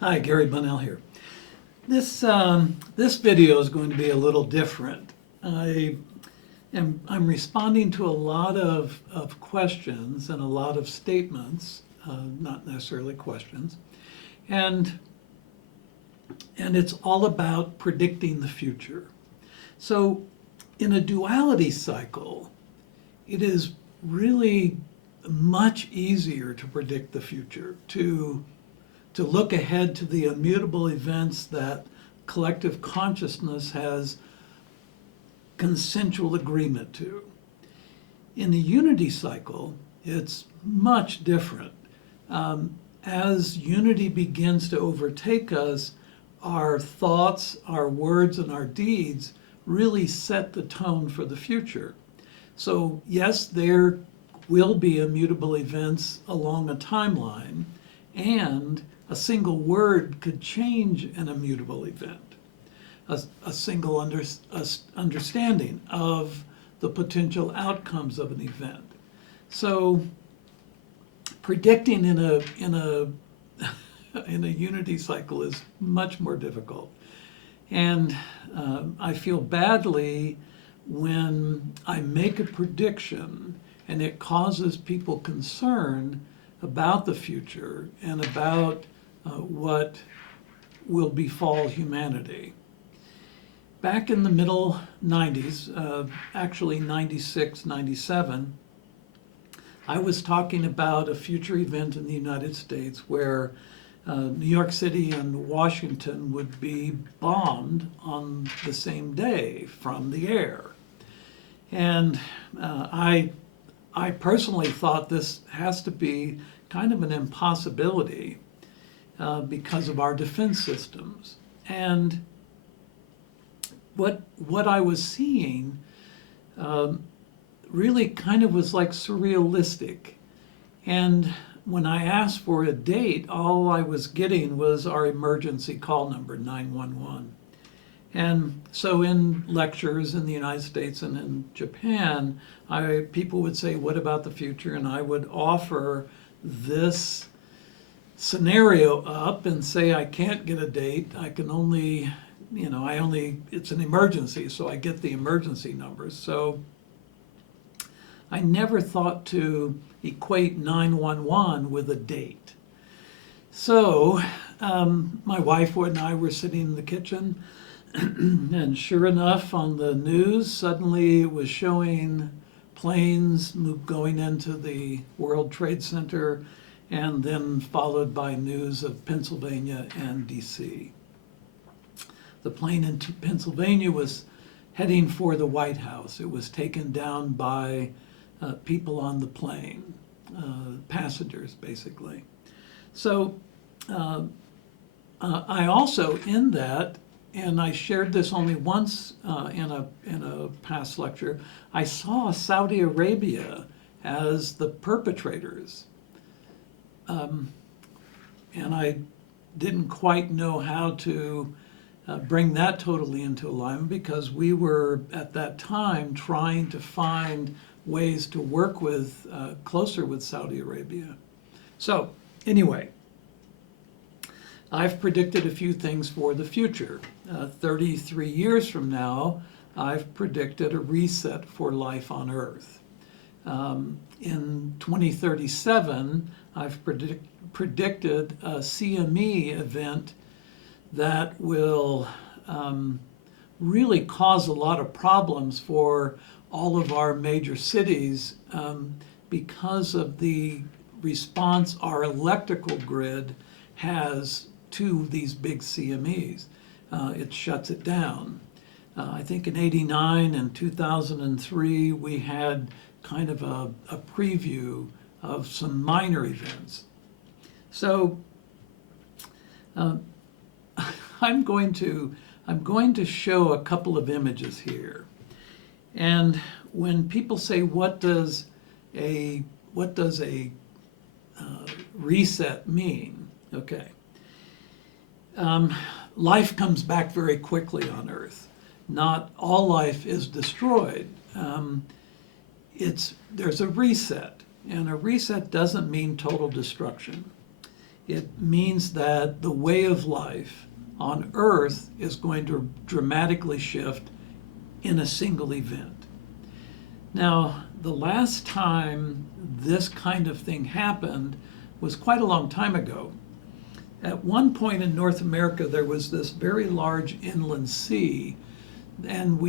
Hi, Gary Bunnell here. This video is going to be a little different. I'm responding to a lot of questions and a lot of statements, not necessarily questions, and it's all about predicting the future. So, in a duality cycle, it is really much easier to predict the future, to look ahead to the immutable events that collective consciousness has consensual agreement to. In the unity cycle, it's much different. As unity begins to overtake us, our thoughts, our words, and our deeds really set the tone for the future. So yes, there will be immutable events along a timeline, and a single word could change an immutable event. A single understanding of the potential outcomes of an event. So predicting in a in a unity cycle is much more difficult. And I feel badly when I make a prediction and it causes people concern about the future and about what will befall humanity. Back in the middle 90s, actually 96, 97, I was talking about a future event in the United States where New York City and Washington would be bombed on the same day from the air. And I personally thought this has to be kind of an impossibility because of our defense systems. And what I was seeing really kind of was like surrealistic. And when I asked for a date, all I was getting was our emergency call number, 911. And so in lectures in the United States and in Japan, people would say, what about the future? And I would offer this scenario up and say, I can't get a date. I can only, it's an emergency, so I get the emergency numbers. So I never thought to equate 911 with a date. So my wife and I were sitting in the kitchen, and sure enough, on the news, suddenly it was showing planes going into the World Trade Center, and then followed by news of Pennsylvania and DC. The plane in Pennsylvania was heading for the White House. It was taken down by people on the plane, passengers basically. So I also, in that, and I shared this only once in a past lecture, I saw Saudi Arabia as the perpetrators. And I didn't quite know how to bring that totally into alignment because we were at that time trying to find ways to work with closer with Saudi Arabia. So anyway, I've predicted a few things for the future. 33 years from now, I've predicted a reset for life on Earth. In 2037, I've predicted a CME event that will really cause a lot of problems for all of our major cities because of the response our electrical grid has to these big CMEs. It shuts it down. I think in '89 and 2003 we had kind of a preview of some minor events. So I'm going to show a couple of images here. And when people say, what does a reset mean? Okay. Life comes back very quickly on Earth. Not all life is destroyed. There's a reset, and a reset doesn't mean total destruction. It means that the way of life on Earth is going to dramatically shift in a single event. Now, the last time this kind of thing happened was quite a long time ago. At one point in North America, there was this very large inland sea, and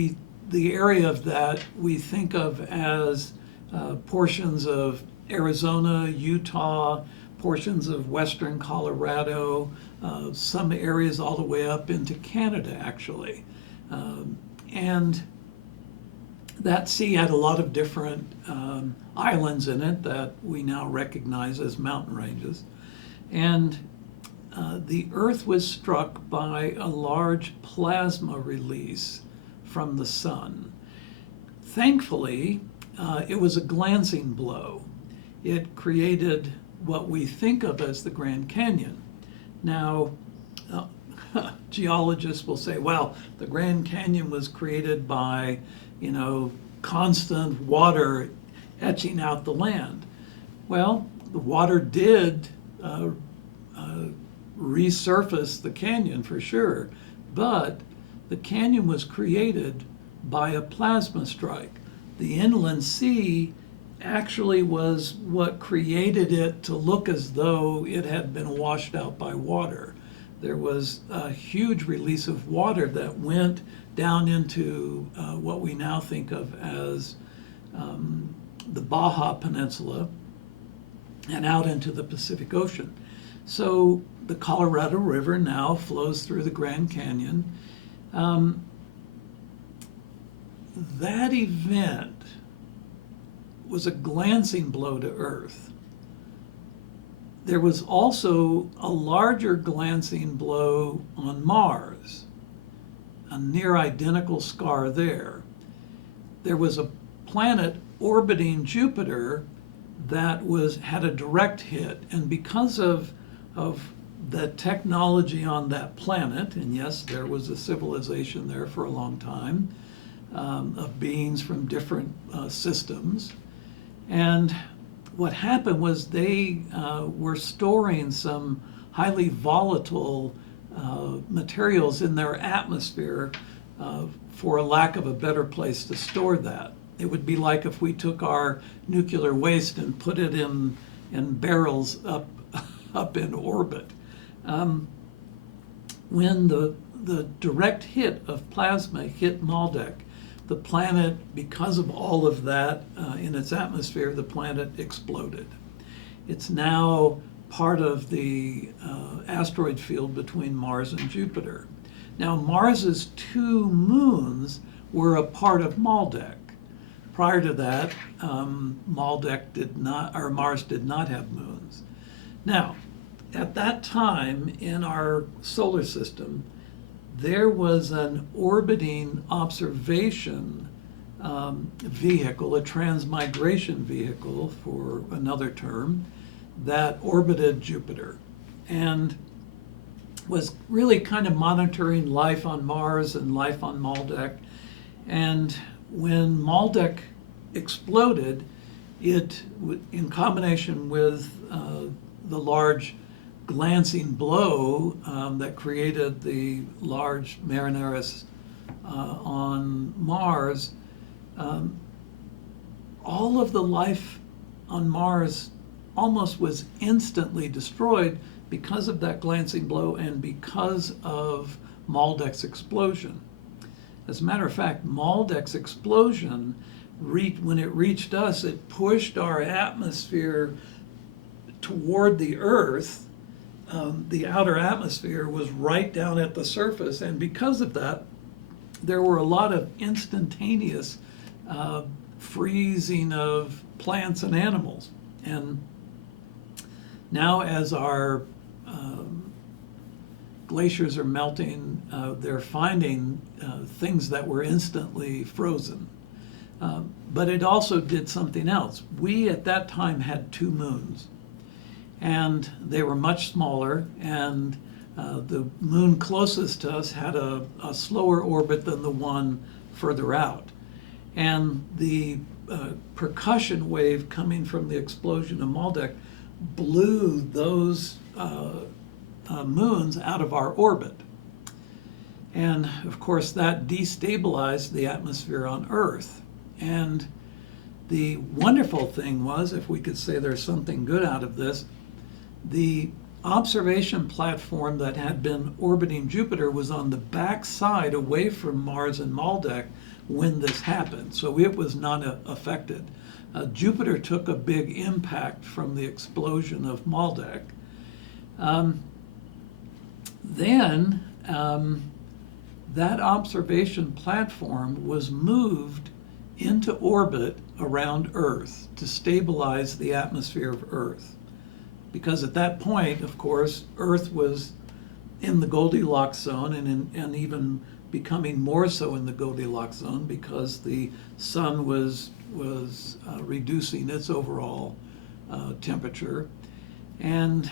the area of that we think of as portions of Arizona, Utah, portions of western Colorado, some areas all the way up into Canada, actually. And that sea had a lot of different islands in it that we now recognize as mountain ranges. And the Earth was struck by a large plasma release from the sun. Thankfully, it was a glancing blow. It created what we think of as the Grand Canyon. Now, geologists will say, well, the Grand Canyon was created by, constant water etching out the land. Well, the water did resurface the canyon for sure, but the canyon was created by a plasma strike. The inland sea actually was what created it to look as though it had been washed out by water. There was a huge release of water that went down into what we now think of as the Baja Peninsula and out into the Pacific Ocean. So the Colorado River now flows through the Grand Canyon. That event was a glancing blow to Earth. There was also a larger glancing blow on Mars, a near identical scar there. There was a planet orbiting Jupiter that had a direct hit, and because of the technology on that planet, and yes, there was a civilization there for a long time, of beings from different systems. And what happened was they were storing some highly volatile materials in their atmosphere for a lack of a better place to store that. It would be like if we took our nuclear waste and put it in barrels up in orbit. When the direct hit of plasma hit Maldek, the planet, because of all of that in its atmosphere, the planet exploded. It's now part of the asteroid field between Mars and Jupiter. Now, Mars's 2 moons were a part of Maldek. Prior to that, Mars did not have moons. Now, at that time in our solar system, there was an orbiting observation vehicle, a transmigration vehicle for another term, that orbited Jupiter and was really kind of monitoring life on Mars and life on Maldek. And when Maldek exploded, it, in combination with the large glancing blow that created the large Marineris on Mars, all of the life on Mars almost was instantly destroyed because of that glancing blow and because of Maldek's explosion. As a matter of fact, Maldek's explosion, when it reached us, it pushed our atmosphere toward the Earth. The outer atmosphere was right down at the surface, and because of that, there were a lot of instantaneous freezing of plants and animals. And now, as our glaciers are melting, they're finding things that were instantly frozen. But it also did something else. We, at that time, had 2 moons, and they were much smaller, and the moon closest to us had a slower orbit than the one further out. And the percussion wave coming from the explosion of Maldek blew those moons out of our orbit. And of course, that destabilized the atmosphere on Earth. And the wonderful thing was, if we could say there's something good out of this, the observation platform that had been orbiting Jupiter was on the back side away from Mars and Maldek when this happened. So it was not affected. Jupiter took a big impact from the explosion of Maldek. Then that observation platform was moved into orbit around Earth to stabilize the atmosphere of Earth. Because at that point, of course, Earth was in the Goldilocks zone and even becoming more so in the Goldilocks zone because the sun was reducing its overall temperature. And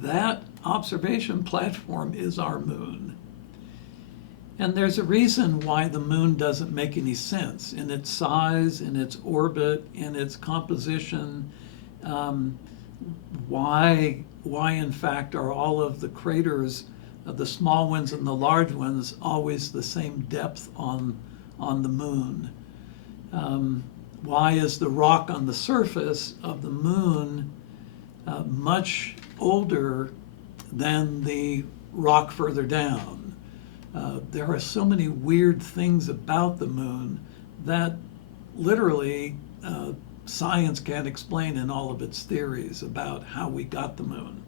that observation platform is our moon. And there's a reason why the moon doesn't make any sense in its size, in its orbit, in its composition. Why in fact are all of the craters, the small ones and the large ones, always the same depth on the moon? Why is the rock on the surface of the moon much older than the rock further down? There are so many weird things about the moon that literally science can't explain in all of its theories about how we got the moon.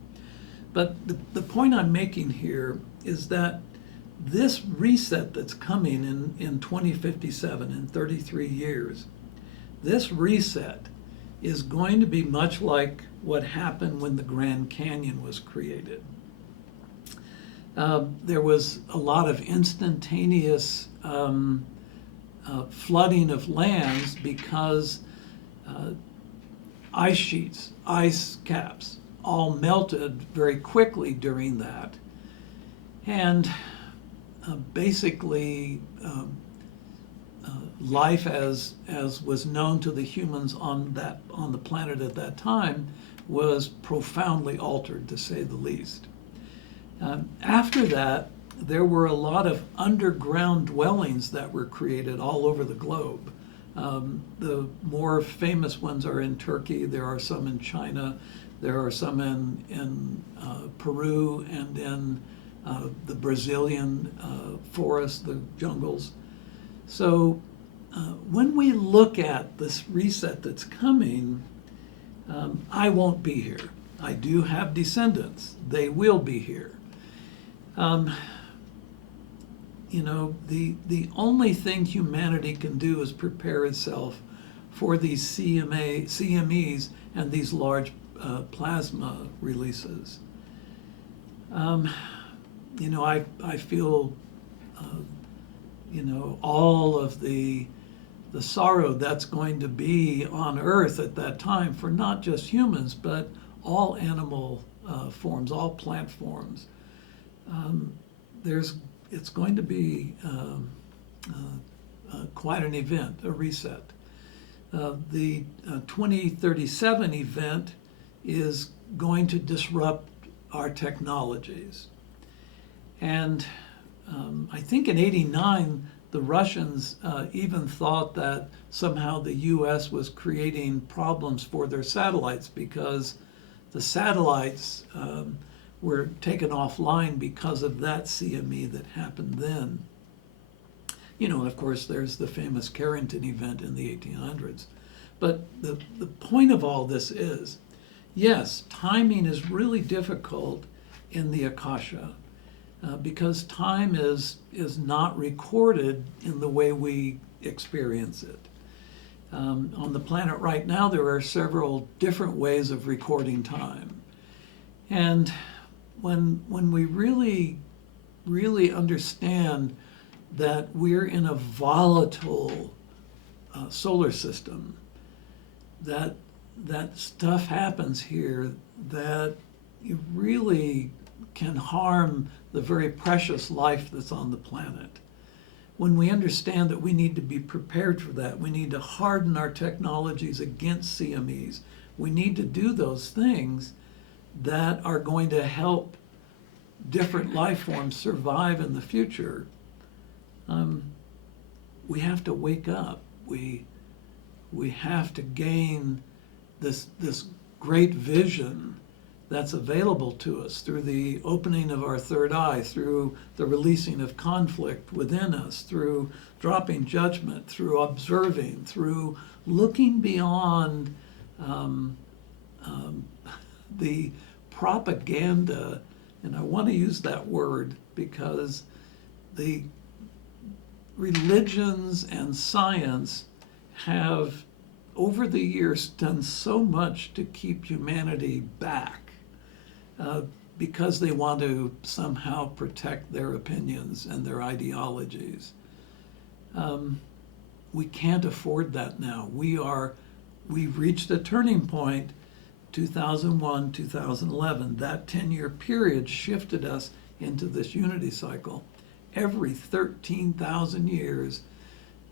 But the point I'm making here is that this reset that's coming in 2057, in 33 years, this reset is going to be much like what happened when the Grand Canyon was created. There was a lot of instantaneous flooding of lands because ice sheets, ice caps, all melted very quickly during that. And basically, life as was known to the humans on the planet at that time was profoundly altered, to say the least. After that, there were a lot of underground dwellings that were created all over the globe. The more famous ones are in Turkey. There are some in China. There are some in Peru and in the Brazilian forests, the jungles. So when we look at this reset that's coming, I won't be here. I do have descendants. They will be here. The only thing humanity can do is prepare itself for these CMEs and these large plasma releases. I feel, all of the sorrow that's going to be on Earth at that time for not just humans, but all animal forms, all plant forms. It's going to be quite an event, a reset. The 2037 event is going to disrupt our technologies. And I think in '89, the Russians even thought that somehow the US was creating problems for their satellites because the satellites were taken offline because of that CME that happened then. And of course, there's the famous Carrington event in the 1800s. But the point of all this is, yes, timing is really difficult in the Akasha because time is not recorded in the way we experience it. On the planet right now, there are several different ways of recording time. And when we really, really understand that we're in a volatile solar system, that stuff happens here that you really can harm the very precious life that's on the planet. When we understand that we need to be prepared for that, we need to harden our technologies against CMEs. We need to do those things that are going to help different life forms survive in the future. We have to wake up. We have to gain this great vision that's available to us through the opening of our third eye, through the releasing of conflict within us, through dropping judgment, through observing, through looking beyond the propaganda, and I want to use that word because the religions and science have over the years done so much to keep humanity back because they want to somehow protect their opinions and their ideologies. We can't afford that now. We've reached a turning point, 2001, 2011. That 10-year period shifted us into this unity cycle. Every 13,000 years,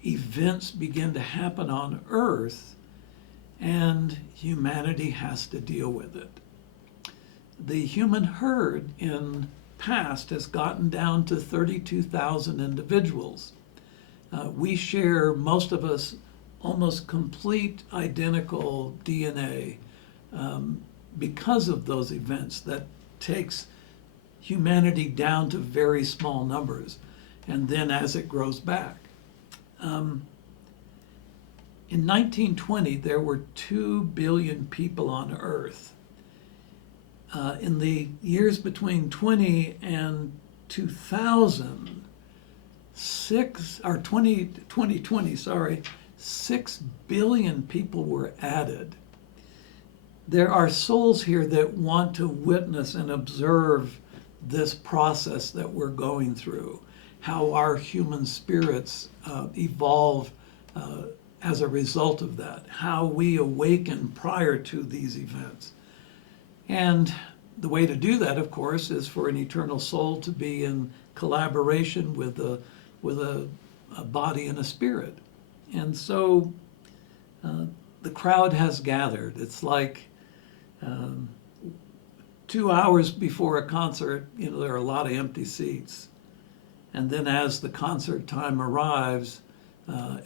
events begin to happen on Earth, and humanity has to deal with it. The human herd in past has gotten down to 32,000 individuals. We share, most of us, almost complete identical DNA because of those events that takes humanity down to very small numbers, and then as it grows back. In 1920, there were 2 billion people on Earth. In the years between 20 and 2000, 6 billion people were added. There are souls here that want to witness and observe this process that we're going through, how our human spirits evolve as a result of that, how we awaken prior to these events. And the way to do that, of course, is for an eternal soul to be in collaboration with a body and a spirit. And so the crowd has gathered. It's like 2 hours before a concert, there are a lot of empty seats. And then as the concert time arrives,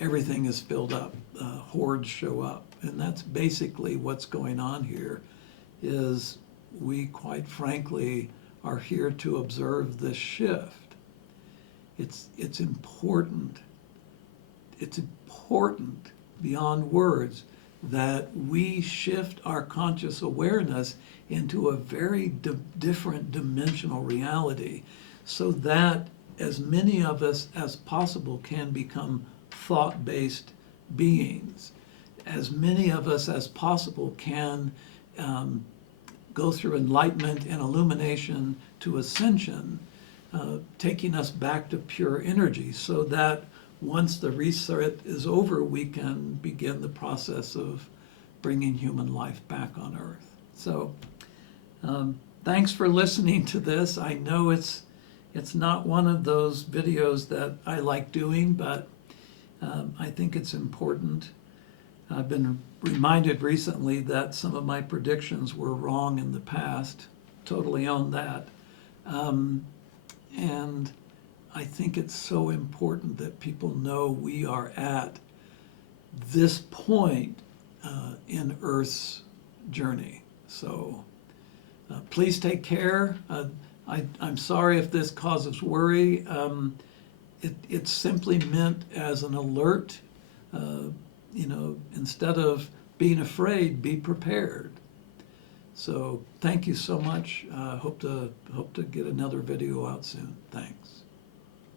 everything is filled up. Hordes show up. And that's basically what's going on here, is we, quite frankly, are here to observe this shift. It's important. It's important beyond words that we shift our conscious awareness into a very different dimensional reality, so that as many of us as possible can become thought-based beings. As many of us as possible can go through enlightenment and illumination to ascension, taking us back to pure energy, so that once the reset is over, we can begin the process of bringing human life back on Earth. So thanks for listening to this. I know it's not one of those videos that I like doing, but I think it's important. I've been reminded recently that some of my predictions were wrong in the past. Totally own that. And I think it's so important that people know we are at this point in Earth's journey. So please take care. I'm sorry if this causes worry. It's simply meant as an alert. Instead of being afraid, be prepared. So thank you so much. Hope to get another video out soon. Thanks.